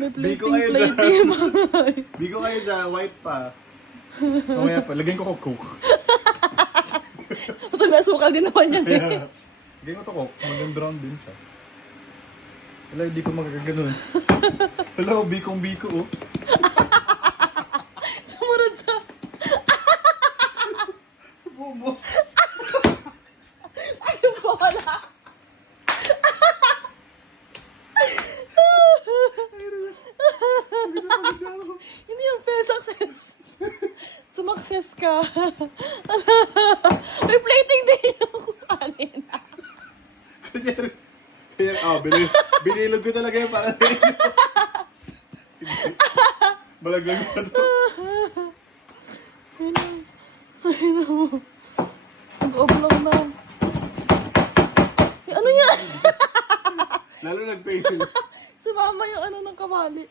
May Biko plating, kayo dyan. plating. Biko kayo dyan, white pa. Mamaya pa, lagyan ko coke. Ito may asukal din naman yan eh. Kaya, lagyan ko to coke. Magandang brown din siya. Wala, hindi ko magagano'n. Wala, bikong-biko oh. Sumunod sa... Bobo. Ayun po wala. Hindi yung fair success. Sumakses ka. May plating din yung kanin. Kaya, binilog ko talaga yun para sa inyo. Malaglag ko to. Ayun mo. Nag-oblong na. Ano yan? Lalo nag-fail. Sumama yung ano ng kamali.